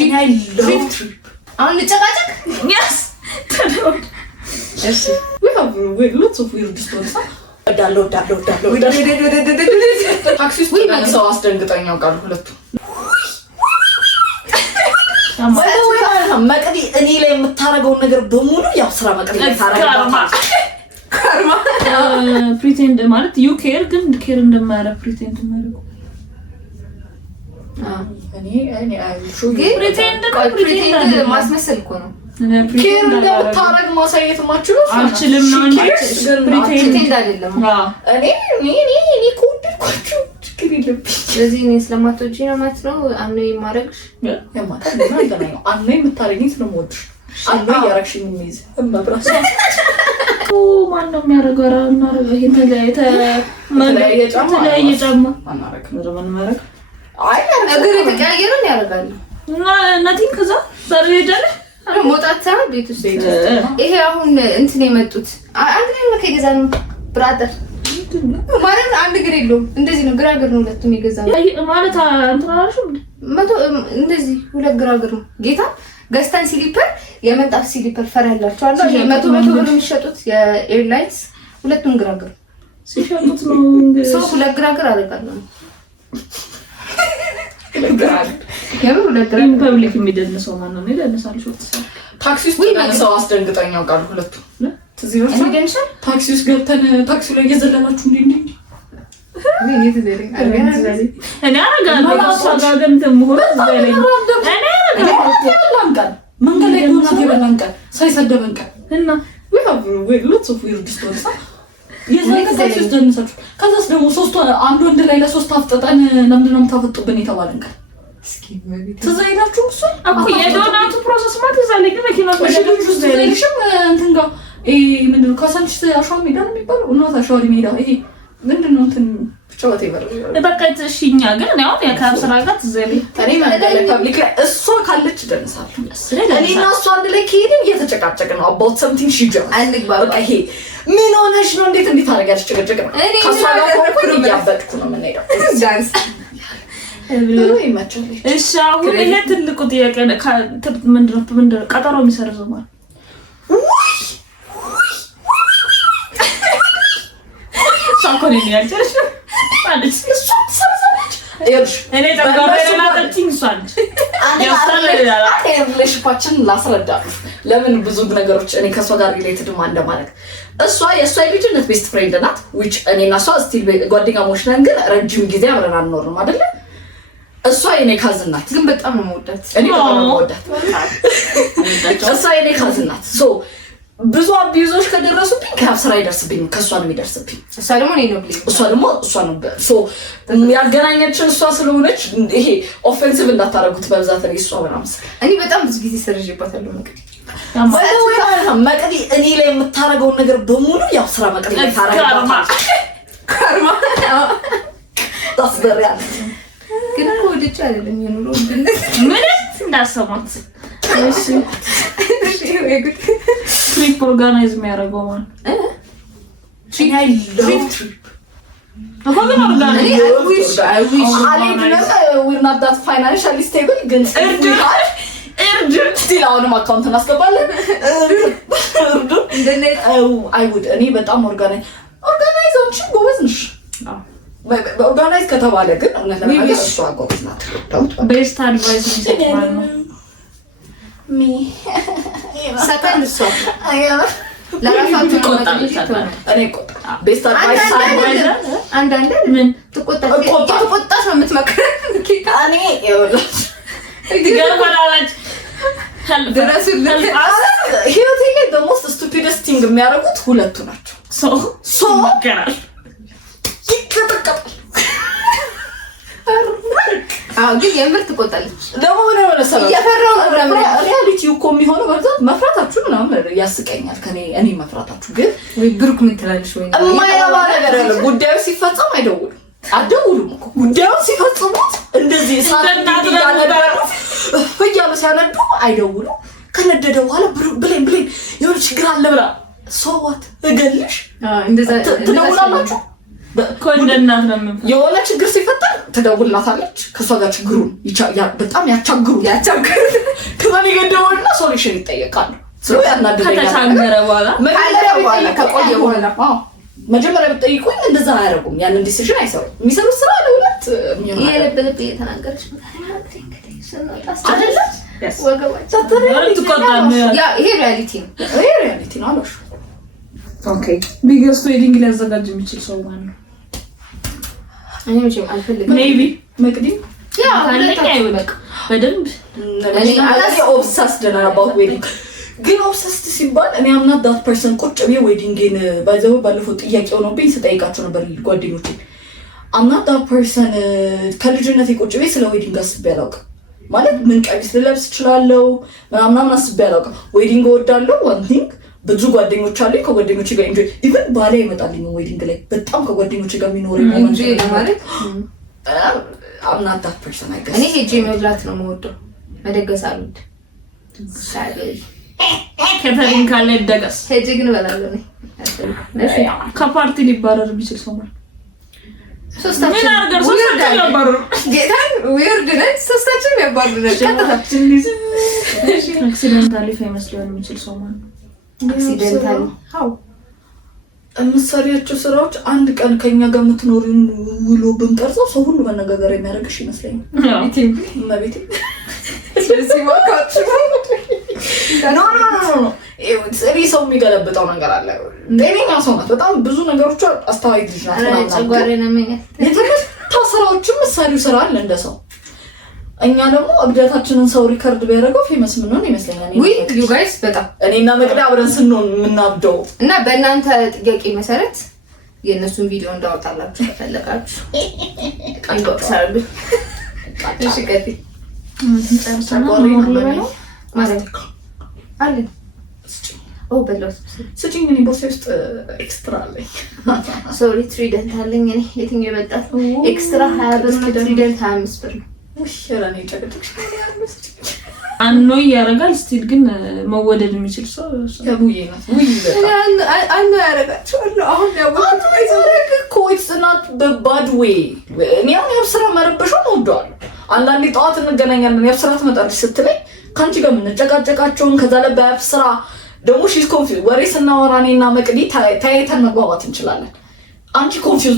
I love trip. አሁን ጨቃጨቅ Yes. Yes. We have lots of weird stories. ዳሎ ታክሲ ውስጥ ሰው አስደንግጠኛው ቃል ሁለቱ መቅዲ እኔ ላይ የምታረገውን ነገር በሙሉ ያው ስራ መቅዲ ላይ ታረጋለች። ካርማ ፕሪቴንድ ማለት ዩ ኬር ግን ኬር እንደማያረግ ፕሪቴንድ ማረግ እኔ ፕሪቴንድ ማስመሰል እኮ ነው። ኬር እንደምታረግ ማሳየት ማችሉ አልችልም ነው እንጂ ፕሪቴንድ አይደለም። እኔ ኮድኳችሁ ችግር የለብኝ። ስለዚህ እኔ ስለማትወጂ ነው ማለት ነው አምኔ የማረግሽ አምኔ የምታረጊኝ ስለምወድሽ አምኔ ያረግሽኝ የሚይዝ እመብራስ ማነው የሚያደርገው? ራ እናረጋ የተለያየ ጫማ ማረግ አይ እግር የተቀያየረን ያደርጋሉ እና ነቲን ከዛ ዛሬ ሄዳለ ሞጣታ ቤት ውስጥ ይሄ አሁን እንትን የመጡት አንድ ላይ ነው ከገዛን ብራዘር ማለት አንድ እግር የለውም እንደዚህ ነው ግራግር ነው ሁለቱም የገዛን ማለት እንትን አላልሽም መቶ እንደዚህ ሁለት ግራግር ነው ጌታ ገዝተን ሲሊፐር የመንጣፍ ሲሊፐር ፈራላችሁ አለ ይሄ 100 ብር የሚሸጡት የኤርላይንስ ሁለቱም ግራግር ሲሸጡት ነው እንግዲህ ሰው ሁለት ግራግር አደርጋለሁ ያው ለግራም ፐብሊክ የሚደንሰው ማን ነው ይደንሳል ሾት ታክሲ ውስጥ ሰው አስደንግጠኛው ቃል ሁለቱ ትዚህ ነው ታክሲ ውስጥ ገብተን ታክሲ ላይ እየዘለላችሁ እንዴ እኔ ትዘለኝ እኔ አረጋለሁ ሳጋገም ተምሆር ዘለኝ እኔ አረጋለሁ መንገድ ላይ ሆና ተበላንቀን ሳይሰደበንቀን እና we have lots of weird stories የዘለታችሁ ደንሳችሁ ከዛስ ደግሞ ሶስቱ አንድ ወንድ ላይ ለሶስት አፍጠጠን ለምንድን ነው የምታፈጡብን የተባለንቀን እስኪ ትዘይላችሁ እሱ አኩ የዶናቱ ፕሮሰስ ማለት ዘለኝ መኪና ወሽዱስ ዘይልሽም እንትን ጋር ምንድነው ካሳንቺ አሻው ሜዳ ነው የሚባለው እናታ አሻው ሜዳ ይሄ ምንድነው እንትን ጨዋታ ይበራል በቃ እሺኛ ግን ነው የካብ ስራ ጋር ትዘለኝ እኔ ማለት ፐብሊክ ላይ እሷ ካለች ደንሳለሁ እኔና እሷ አንድ ላይ ከሄድን እየተጨቃጨቅን ነው about something she just አንግባ በቃ ይሄ ምን ሆነሽ ነው እንዴት ታረጋለሽ ጭቅጭቅ ነው ከሷ ጋር ኮኩን ያበጥኩ ነው የምንሄደው ዳንስ ብሎ ይመቻል እሺ አሁን ይሄ ትልቁ ጥያቄ ምንድነው ቀጠሮ የሚሰርዘው ማለት ሳኮኒ ያልጨርሽ ማለት እሱ ሰብሰበች እኔ ተጋባይና ተንቲን ሷንች ሪሌሽንሺፓችን ላስረዳችሁ ለምን ብዙ ነገሮች እኔ ከሷ ጋር ሪሌትድ ማንደ ማለት እሷ የሷ ልጅነት ቤስት ፍሬንድ ናት which እኔና እሷ ስቲል ጓደኛሞች ነን ግን ረጅም ጊዜ አብረን አንኖርም አይደለ እሷ የኔ ካዝን ናት ግን በጣም ነው የምወዳት እኔ በጣም ነው የምወዳት እሷ የኔ ካዝን ናት ሶ ብዙ አቢዩዞች ከደረሱብኝ ከአፍስራ ይደርስብኝ ከሷ ነው የሚደርስብኝ እሷ ደግሞ እኔ ነው እሷ ነው ሶ ያገናኘችን እሷ ስለሆነች ይሄ ኦፌንሲቭ እንዳታረጉት በብዛት ላይ እሷ ምናምን እኔ በጣም ብዙ ጊዜ ሰርዤባታለሁ መቅዲ እኔ ላይ የምታረገውን ነገር በሙሉ ያው ስራ መቅዲ ላይ ታረጋለች ካርማ ታስበሪያል ግን እኮ ወድጄ አይደለም የኑሮ ውድነት ምን እንዳሰማት እሺ ትሪፕ ኦርጋናይዝ የሚያደርገው ማለት ትሪፕ I wish we're not that financially stable ግን እርድ ስቲል አሁንም አካውንት እናስገባለን እርዱ I would እኔ በጣም ኦርጋናይዝ አንቺ ጎበዝ ነሽ ኦርጋናይዝ ከተባለ ግን እውነት ለማለት እሷ ጎበዝ ናት ቤስት አድቫይስ የሚሰጥ ነው ሰከንድ እሷ ለራሳችሁ ቆጣለች እኔ ቆጣ ቤስት አድቫይስ አንዳንዴ ምን ትቆጣሽ ነው የምትመክረው እኔ ይኸውልሽ ትገርማለች ድረሱልኝ ህይወቴ ላይ the most stupidest thing የሚያደርጉት ሁለቱ ናቸው ሶ ገራል ይከተከታል ግን የምር ትቆጣለች ደግሞ ምን ሆነ ሰበብ እየፈራው ነው ሪያሊቲ እኮ የሚሆነው በብዛት መፍራታችሁ ምናምን ያስቀኛል እኔ መፍራታችሁ ግን ወይ ብሩክ ምን ትላለሽ ወይ የማያባ ነገር አለ ጉዳዩ ሲፈጸም አደውሉም እኮ ጉዳዩ ሲፈጽሙት እንደዚህ እያሉ ሲያነዱ አይደውሉም ከነደደ በኋላ ብሌን የሆነ ችግር አለ ብላ ሰዋት እገልሽ እንደዛ ትደውላላችሁ ኮንደናት ነው የሆነ ችግር ሲፈጠር ትደውልላታለች። ከሷ ጋር ችግሩን በጣም ያቻግሩ ከማን ይገደውና ሶሉሽን ይጠየቃሉ። ስለ ያናደደኛል ከተሻገረ በኋላ ከቆየ በኋላ መጀመሪያ ብትጠይቁኝ እንደዛ አያደርጉም። ያንን ዲሲዥን አይሰሩም። የሚሰሩት ስራ ለሁለት የለበለብ እየተናገረች ይሄ ሪያሊቲ ነው አለሽ። ኦኬ ቢገስት ዌዲንግ ሊያዘጋጅ የሚችል ሰው ማን ነው? እኔ መቼም አልፈልግም። ሜቢ መቅዲ ካለኝ አይበቃ በደንብ እኔ ኦብሰስድ ነኝ about wedding ግን ኦብሰስድ ሲባል እኔ am not that person ቁጭ ብዬ ዌዲንግን ባይዘው ባለፈው ጥያቄው ነው ብኝ ስጠይቃቸው ነበር ጓደኞቼ am not that person ከልጅነቴ ቁጭ ብዬ ስለ ዌዲንግ አስቤ አላውቅም። ማለት ምን ቀሚስ ልለብስ እችላለሁ ምናምን አስቤ አላውቅም። ዌዲንግ እወዳለሁ one thing ብዙ ጓደኞች አሉኝ። ከጓደኞቼ ጋር ኢንጆይ ኢቭን ባሌ ይመጣልኝ ዌዲንግ ላይ በጣም ከጓደኞቼ ጋር የሚኖረኝ ኢንጆይ ለማለት I'm not that person I guess እኔ ሄጄ መብላት ነው የምወደው መደገስ አሉት ሳይበል ከተሪን ካለ ደገስ ሄጄ ግን እበላለሁ ነኝ ከፓርቲ ሊባረር ቢችል ሰው ማለት ሶስታችን ምን አርገር ሶስታችን ያባረሩ ጌታን ዊርድ ነን ሶስታችን ያባረሩ ከተታችን ሊዝ አክሲደንታሊ ፌመስ ሊሆን የሚችል ሰው ማለት አክሲደንታሊ ሃው የምትሰሪያቸው ስራዎች አንድ ቀን ከኛ ጋር የምትኖሪውን ውሎ ብንቀርጸው ሰው ሁሉ መነጋገር የሚያደርግሽ ይመስለኛል። ማለቴ ስለዚህ ወካች ኖ እኔ ሰው የሚገለብጠው ነገር አለ። ጤነኛ ሰው ናት። በጣም ብዙ ነገሮች አስተዋይ ልጅ ናት። ጨጓራዬን አመኛል። የተመታ ስራዎችም መሳሪው ስራ አለ እንደ ሰው። እኛ ደግሞ እብደታችንን ሰው ሪከርድ ቢያደርገው ፌመስ ምንሆን ይመስለኛል። ዊ ዩ ጋይስ በጣም እኔና መቅዳ አብረን ስንሆን የምናብደው እና በእናንተ ጥያቄ መሰረት የእነሱን ቪዲዮ እንዳወጣላችሁ ከፈለጋችሁ ኢንቦክስ አድርጉ። እሺ ቀጥይ ማለት አለ ኦ በለው ስጪኝ። እኔ ቦርሳ ውስጥ ኤክስትራ አለኝ። ሶሪ ትሪደንት አለኝ። እኔ የትኛው ይበልጣል? ኤክስትራ 20 ብር ነው፣ ትሪደንት 25 ብር ነው። ወሽራኔ ጨቅጭቅ አኖ ያረጋል። ስቲል ግን መወደድ የሚችል ሰው ከቡዬ ነው። ውይ በጣም አኖ ያረጋችኋል። አሁን ያወጣው ኮይስ ናት በባድ ዌይ እኔ ያው ስራ መረበሽው ነው ወዷል። አንዳንዴ ጠዋት እንገናኛለን ያው ትመጣለች ስትለኝ ካንቺ ጋር የምንጨቃጨቃቸውን ከዛ ለባብ ስራ ደግሞ ሺስ ኮንፊውዝ ወሬ ስናወራ እኔና መቅዲ ታይተን መግባባት እንችላለን። አንቺ ኮንፊውዝ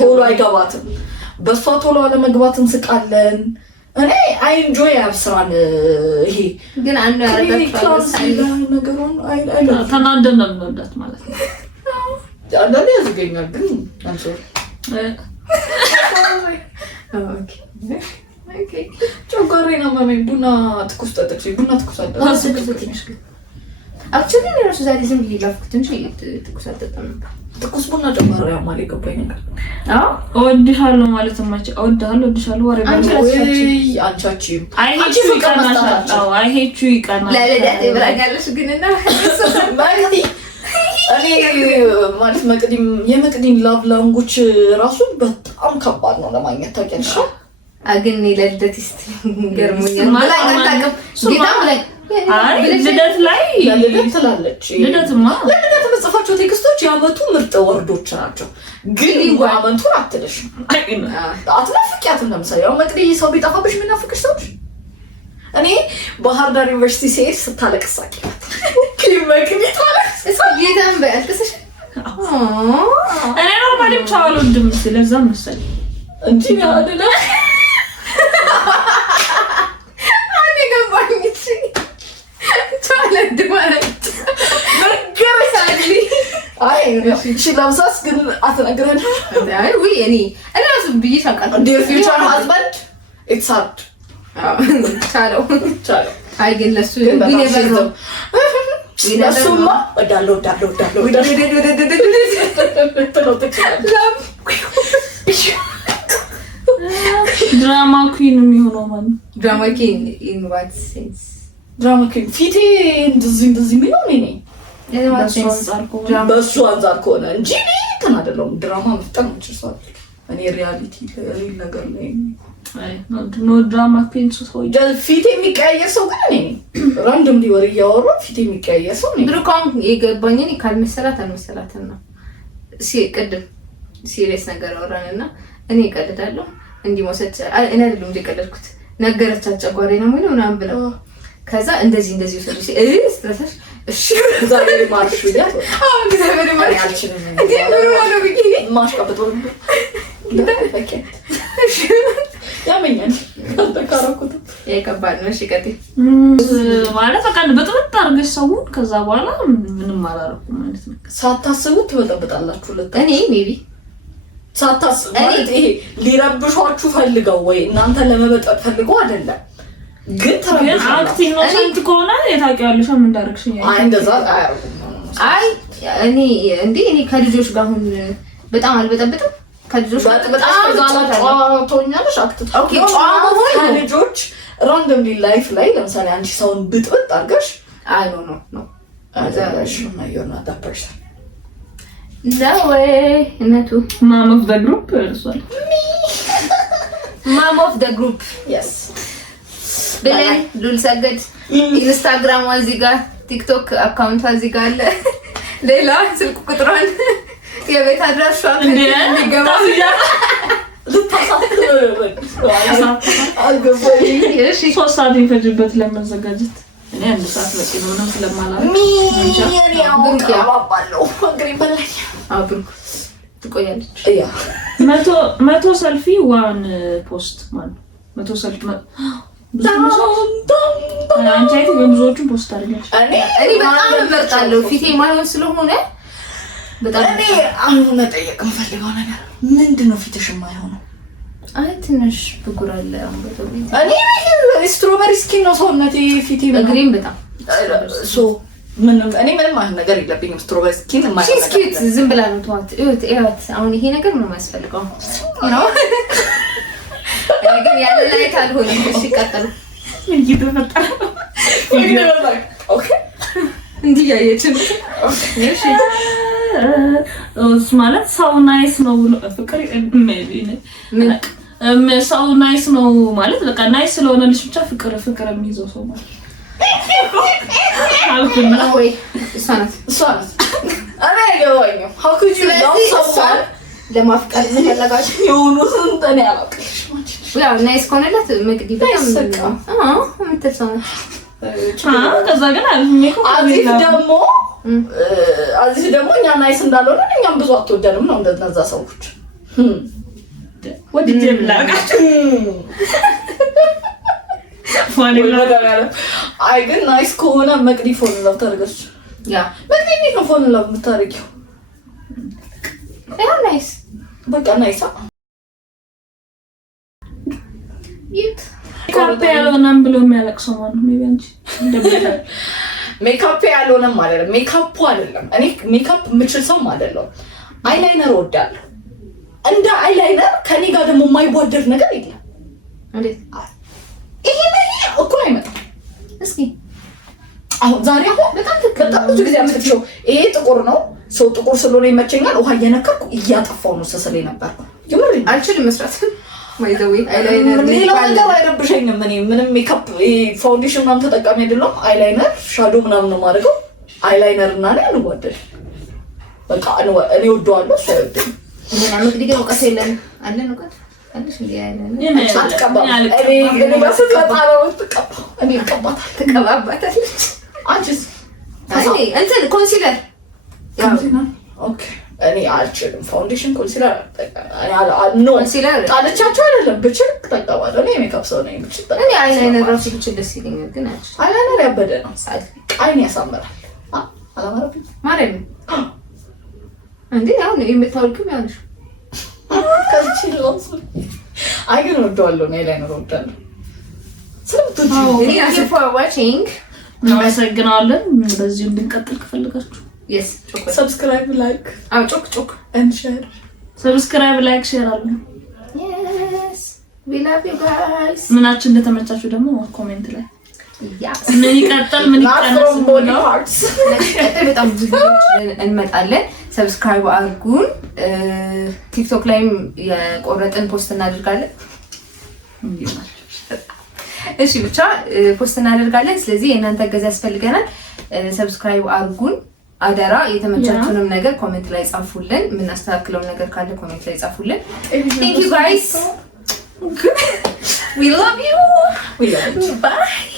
ቶሎ አይገባትም። በሷ ቶሎ አለመግባት እንስቃለን። እኔ አይ ኢንጆይ ያብስራን ይሄ ግን አንዱ ያረጋግጣል ነገሩን አይ ተናደን ነው የምንወዳት ማለት ነው። አንዳንዴ ያዝገኛል ግን አንሶር ኦኬ ጨጓራዬን አመመኝ። ቡና ትኩስ ጠጥቼ ቡና ትኩስ አጠጣሁ። አክቹሊ ነው ራሱ ዛሬ ዝም ብዬ ላፍኩት እንጂ ትኩስ አጠጣም ነበር። ትኩስ ቡና ጨጓራ ያማል የገባኝ ነገር። አዎ እወድሻለሁ ማለት ማች እወድሃለሁ እወድሻለሁ ወሬ አንቻቺም አይሄቹ ይቀናል ለለዳት ይብራጋለሽ ግንና ማለቴ እኔ ማለት መቅዲም የመቅዲን ላቭ ላንጉች ራሱ በጣም ከባድ ነው ለማግኘት ታውቂያለሽ። አግን ለልደት እስቲ ገርሞኛል ማለት አታውቅም ጌታ ማለት አይ ልደት ላይ ልደት ትላለች። ልደትማ ለልደት መጽፋቸው ቴክስቶች ያመቱ ምርጥ ወርዶች ናቸው። ግን አመንቱን አትልሽ አትናፍቂያትም። ለምሳሌ ያው መቅዲ ሰው ቢጠፋብሽ የሚናፍቅሽ ሰዎች እኔ ባህር ዳር ዩኒቨርሲቲ ሲሄድ ስታለቅስ ሳቂያት መቅዲ ታለቅስ ጌታን በአልቅሰሽ እኔ ኖርማሊ ቻው ወንድም ስለዛ መሰለኝ እንጂ አይደለ አንዴ ገባኝ እሺ ታለድ ማለት ነገርሳሊ አይ እሺ ለምሳስ ግን አትነግረን አይ ወይ እኔ እራሱ ብዬሽ አውቃለሁ ዲር ፊውቸር ሃዝባንድ ኢትስ ሃርድ ቻለው አይ ግን ለሱ ግን ይነበረው ለሱማ ወዳለው ድራማ ኩዊን የሚሆነው ማለት ድራማ ኩዊን ኢን ዋት ሴንስ ድራማ ኩዊን ፊቴ እንደዚህ የሚለው ነኝ በሱ አንፃር ከሆነ እንጂ እንትን አይደለም። ድራማ መፍጠር እንችላለን። እኔ ሪያሊቲ ሪል ነገር ላይ ኖ ድራማ ኩዊን ሰው ፊቴ የሚቀያየር ሰው ግን እኔ ራንደም ሊወር እያወሩ ፊቴ የሚቀያየር ሰው ነኝ። ብሩካም የገባኝ እኔ ካልመሰላት አልመሰላትም ነው ቅድም ሲሪየስ ነገር አወራንና እኔ እቀልዳለሁ እንዲህ መውሰድ እኔ አይደለም እንደ ቀለድኩት ነገረቻት ጨጓራዬ ነው የሚለው ምናምን ብለው ከዛ እንደዚህ ወሰዱ ስትረሳሽ እሺ ዛሬ ማርሽ ይላል እግዚአብሔር ይመስገን እንዴ ምን ነው ብዬ ማሽቀበጥ ያመኛል ተካረኩት የከባድ ነው። እሺ ቀጥይ ማለት በቃ በጥብጥ አድርገሽ ሰውን ከዛ በኋላ ምንም አላረኩም ማለት ነው። ሳታስቡት ትበጠብጣላችሁ። እኔ ሜቢ ሳታስቡ ማለት ይሄ ሊረብሿችሁ ፈልገው ወይ እናንተ ለመበጠጥ ፈልገው አይደለም፣ ግን አክቲቭ ነው ሰንት ከሆነ የታውቂያለሽ ምን እንዳደረግሽኝ አይ እንደዛ አያረጉም። አይ እኔ ከልጆች ጋር አሁን በጣም አልበጠብጥም። ከልጆች በጣም ቶኛለሽ አክቲቭ ኦኬ ከልጆች ራንደምሊ ላይፍ ላይ ለምሳሌ አንቺ ሰውን ብጥብጥ አድርገሽ አይ ኖ አዛሽ ማየውና ዳፐርሰን No way. Natu. Mom of the group. Me. Mom of the group. Yes. Belen, Lul Sagad. Instagram እዚህ ጋር ቲክቶክ አካውንት እዚህ ጋር አለ። ሌላ ስልክ ቁጥሯን የቤት አድራሻዋን እንዲገባ እሺ 3 ሰዓት ይፈጅበት ለመዘጋጀት እኔ አንድ ሰዓት በቂ ነው ነው ስለማላውቅ ትቆያለች። ያ 100 ሰልፊ ዋን ፖስት ማለት 100 ሰልፊ አንቺ አይተሽ ብዙዎቹን ፖስት አድርገሽ እኔ በጣም እመርጣለሁ ፊቴ ማይሆን ስለሆነ በጣም እኔ አሁን መጠየቅ የምፈልገው ነገር ምንድነው ፊትሽ የማይሆነው? አይ ትንሽ ብጉር አለ አንበቶ እኔ ስትሮበሪ ስኪን ነው ሰውነቴ ፊቴ እግሬም በጣም ምንም አይነት ነገር የለብኝም። ስትሮበሪ ስኪን ማለት ስኪት ዝም ብላ ነው ተዋት እዩት አሁን ይሄ ነገር ምንም አያስፈልገው ነው ግን ያለ ላይ ካልሆነ እሺ ቀጥሉ እንግዲህ ኦኬ እንዲህ ያየችን እሺ ማለት ሰው ናይስ ነው ብሎ ፍቅር ሰው ናይስ ነው ማለት በቃ ናይስ ስለሆነልሽ ብቻ ፍቅር የሚይዘው ሰው ማለት አልኩና ወይ እሷናት አሬ ያወኝ how could you love someone ለማፍቀር ተፈለጋችሁ የሆኑ ስንተኔ ያላቅልሽ ያው ናይስ ኮነላት መቅዲ በጣም ምትሰማ ከዛ ግን አዚፍ ደግሞ እኛ ናይስ እንዳልሆነ እኛም ብዙ አትወደንም ነው እንደነዛ ሰዎች ወዲህ ብላቃችሁ አይ ግን ናይስ ከሆነ መቅዲ ፎን ላቭ ታደርገች ያ መቅዲ ነው ፎን ላቭ የምታደርጊው ያ ናይስ በቃ ናይስ ሜካፕ ያልሆነም ብሎ የሚያለቅሰው ማለት ነው ቢያንቺ እንደበታ ሜካፕ ያልሆነም ማለት ነው ሜካፑ አይደለም እኔ ሜካፕ የምችል ሰው አይደለም አይላይነር ወዳለሁ እንደ አይላይነር ከኔ ጋር ደግሞ የማይወደድ ነገር የለም እንዴ ይሄ እኮ አይመጣም እስኪ አሁን ዛሬ በጣም ብዙ ጊዜ አመጥቼው ይሄ ጥቁር ነው ሰው ጥቁር ስለሆነ ይመቸኛል ውሃ እየነከርኩ እያጠፋው ነው ሰሰለ ነበር ይምር አልችልም መስራት ማይዘዊ አይላይነር ሌላ ነገር አይረብሸኝም እኔ ምንም ሜካፕ ፋውንዴሽን ምናምን ተጠቃሚ አይደለም አይላይነር ሻዶ ምናምን ነው ማድረገው አይላይነር እና እኔ አንወደድ በቃ እኔ ወደዋለሁ እሱ አይወደኝም እና መቅዲ ግን እውቀት የለም አለን እውቀት አንቺ እንዴ አይላይነር አትቀባም እኔ በስልጣናው እኔ ትቀባባታለች አንቺስ አይ እንትን ኮንሲለር ኦኬ እኔ አልችልም ፋውንዴሽን ኮንሲለር ኖ ኮንሲለር ጣልቻቸው አይደለም ብችል ተቀባለሁ እኔ ሜካፕ ሰው ነኝ ብችል እኔ አይላይነር ራሱ ብችል ደስ ይለኛል ግን አይላይነር ያበደ ነው አይን ያሳምራል አላማረብኝ ማረኝ እንዴ አሁን የምታወልኩኝ ያለሽ ከዚህ ነው አይ ግን ወደዋለሁ እኔ አይላይነር ወደዋለሁ ስለምትወጂ እኔ አሴ ፎር ዋቺንግ እናመሰግናለን በዚሁ እንድንቀጥል ከፈለጋችሁ yes subscribe like ጮክ and share subscribe like share አሉ yes we love you guys ምናችሁ እንደተመቻችሁ ደግሞ ኮሜንት ላይ yes ምን ይቀጥል ምን ይቀጥል በጣም ብዙ እንመጣለን ሰብስክራይብ አድርጉን ቲክቶክ ላይም የቆረጥን ፖስት እናደርጋለን እሺ ብቻ ፖስት እናደርጋለን ስለዚህ እናንተ ገዛ ያስፈልገናል ሰብስክራይብ አድርጉን አደራ የተመቻችሁንም ነገር ኮሜንት ላይ ጻፉልን። የምናስተካክለው ነገር ካለ ኮሜንት ላይ ጻፉልን። Thank you guys. We love you. Bye.